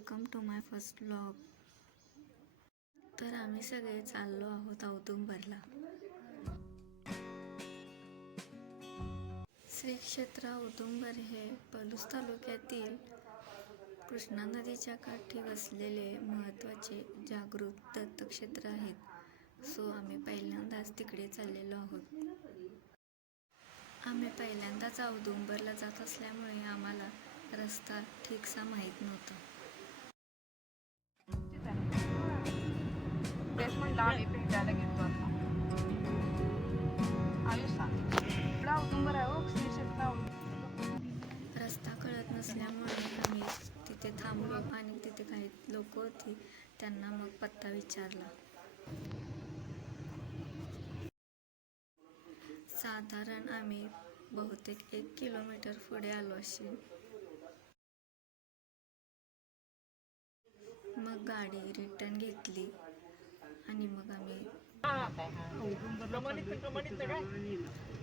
Welcome to my first vlog. तर आम्ही सगळे चाललो आहोत औदुंबरला. श्री क्षेत्र औदुंबर हे पलूस तालुक्यातील कृष्णा नदीच्या काठी वसलेले महत्त्वाचे जागृत दत्तक्षेत्र आहेत. सो आम्ही पहिल्यांदाच तिकडे चाललेलो आहोत. आम्ही पहिल्यांदाच औदुंबरला जात असल्यामुळे आम्हाला रस्ता ठीकसा माहीत नव्हता. आम्ही भेटायला गेलो आता. औदुंबर आहे हो, श्री क्षेत्र औदुंबर. रस्ता कळत नसल्यामुळे आम्ही तिथे थांबलो आणि तिथे काही लोक होती, त्यांना मग पत्ता विचारला. साधारण आम्ही बहुतेक 1 किलोमीटर पुढे आलो असेल. मग गाडी रिटर्न घेतली आणि मग आम्ही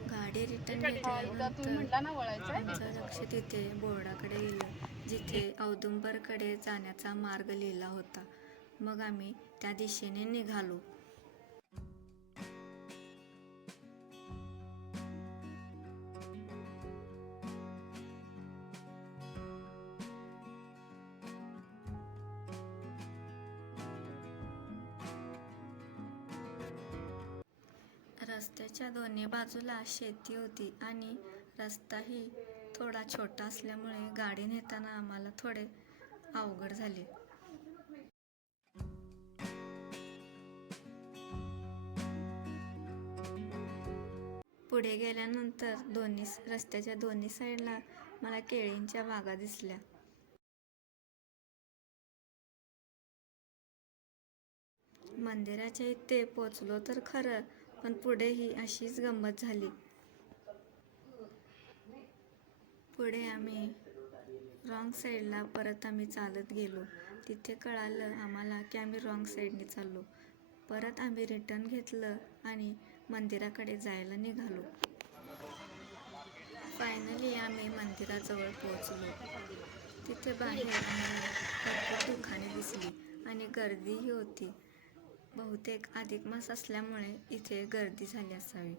गाडी रिटर्न घेतल्यानंतर आमचं लक्ष तिथे बोर्डाकडे गेलं जिथे औदुंबरकडे जाण्याचा मार्ग लिहिला होता. मग आम्ही त्या दिशेने निघालो. रस्त्याच्या दोन्ही बाजूला शेती होती आणि रस्ताही थोडा छोटा असल्यामुळे गाडी नेताना आम्हाला थोडे अवघड झाले. पुढे गेल्यानंतर रस्त्याच्या दोन्ही साईडला मला केळींच्या बागा दिसल्या. मंदिराच्या इथे पोचलो तर खरं, पण पुढेही अशीच गंमत झाली. पुढे आम्ही रॉंग साईडला परत आम्ही चालत गेलो. तिथे कळालं आम्हाला की आम्ही रॉंग साईडने चाललो. परत आम्ही रिटर्न घेतलं आणि मंदिराकडे जायला निघालो. फायनली आम्ही मंदिराजवळ पोहोचलो. तिथे बाहेर आम्हाला भरपूर दुकाने दिसली आणि गर्दीही होती. बहुतेक अधिक मास असल्यामुळे इथे गर्दी झाली असावी.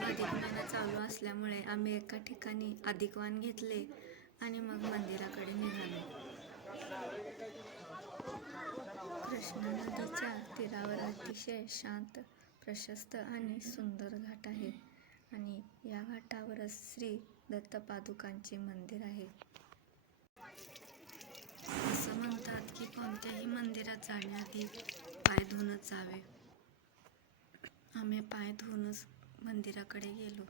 अधिक महिना चालू असल्यामुळे आम्ही एका ठिकाणी अधिकवान घेतले आणि मग मंदिराकडे निघालो. कृष्णा नदीच्या तीरावर अतिशय शांत, प्रशस्त आणि सुंदर घाट आहे आणि या घाटावरच श्री दत्तपादुकांचे मंदिर आहे. असं म्हणतात की कोणत्याही मंदिरात जाण्याआधी पाय धुवूनच जावे. आम्ही पाय धुवूनच मंदिराकडे गेलो.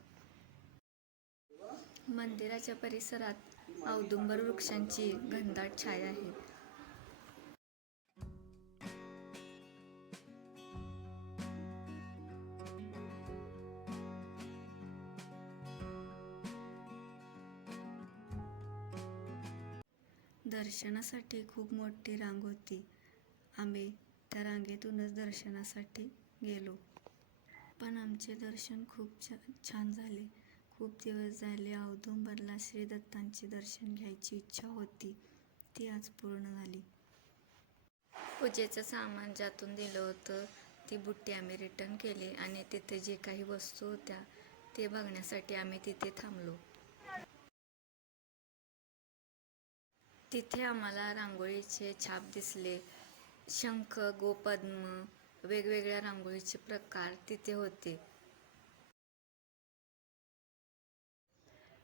मंदिराच्या परिसरात औदुंबर वृक्षांची घनदाट छाया आहे. दर्शनासाठी खूप मोठी रांग होती. आम्ही त्या रांगेतूनच दर्शनासाठी गेलो. पण आमचे दर्शन खूप छान झाले. खूप दिवस झाले औदुंबरला श्री दत्तांचे दर्शन घ्यायची इच्छा होती, ती आज पूर्ण झाली. पूजेचं सामान ज्यातून दिलं होतं ती बुट्टी आम्ही रिटर्न केली आणि तिथे जे काही वस्तू होत्या ते बघण्यासाठी आम्ही तिथे थांबलो. तिथे आम्हाला रांगोळीचे छाप दिसले. शंख, गोपद्म, वेगवेगळ्या रांगोळीचे प्रकार तिथे होते.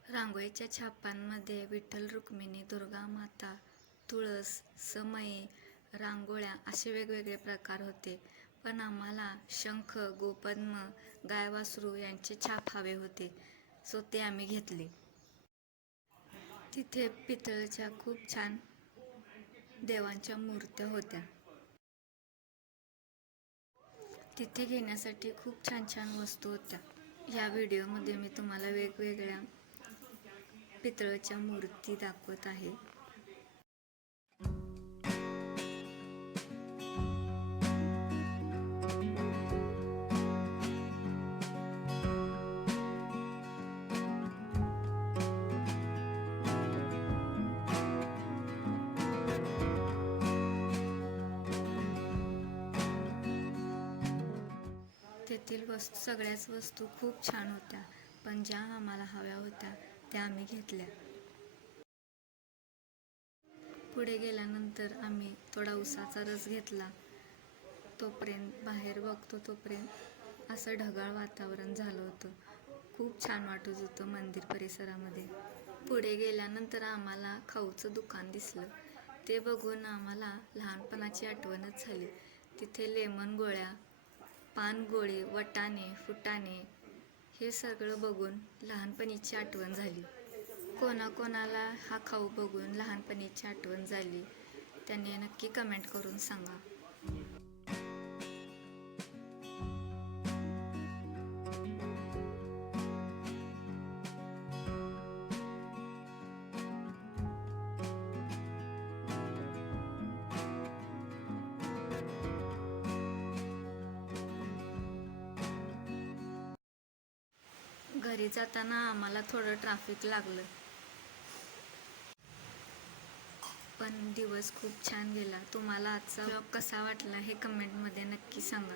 रांगोळीच्या छापांमध्ये विठ्ठल, रुक्मिणी, दुर्गा माता, तुळस, समई, रांगोळ्या असे वेगवेगळे प्रकार होते. पण आम्हाला शंख, गोपद्म, गाय, वासरू यांचे छाप हवे होते, सो ते आम्ही घेतले. तिथे पितळच्या खूप छान देवांच्या मूर्त्या होत्या. तिथे घेण्यासाठी खूप छान छान वस्तू होत्या. या व्हिडिओमध्ये मी तुम्हाला वेगवेगळ्या पितळच्या मूर्ती दाखवत आहे. तेथील सगळ्याच वस्तू खूप छान होत्या, पण ज्या आम्हाला हव्या होत्या त्या आम्ही घेतल्या. पुढे गेल्यानंतर आम्ही थोडा उसाचा रस घेतला. तोपर्यंत बाहेर बघतो तोपर्यंत असं ढगाळ वातावरण झालं होतं. खूप छान वाटत होतं मंदिर परिसरामध्ये. पुढे गेल्यानंतर आम्हाला खाऊचं दुकान दिसलं. ते बघून आम्हाला लहानपणाची आठवणच झाली. तिथे लेमन गोळ्या, पानगोळी, वटाणे, फुटाणे हे सगळं बघून लहानपणीची आठवण झाली. कोणाकोणाला हा खाऊ बघून लहानपणीची आठवण झाली त्यांनी नक्की कमेंट करून सांगा. घरी जाताना आम्हाला थोडं ट्रॅफिक लागलं, पण दिवस खूप छान गेला. तुम्हाला आजचा व्लॉग कसा वाटला हे कमेंटमध्ये नक्की सांगा.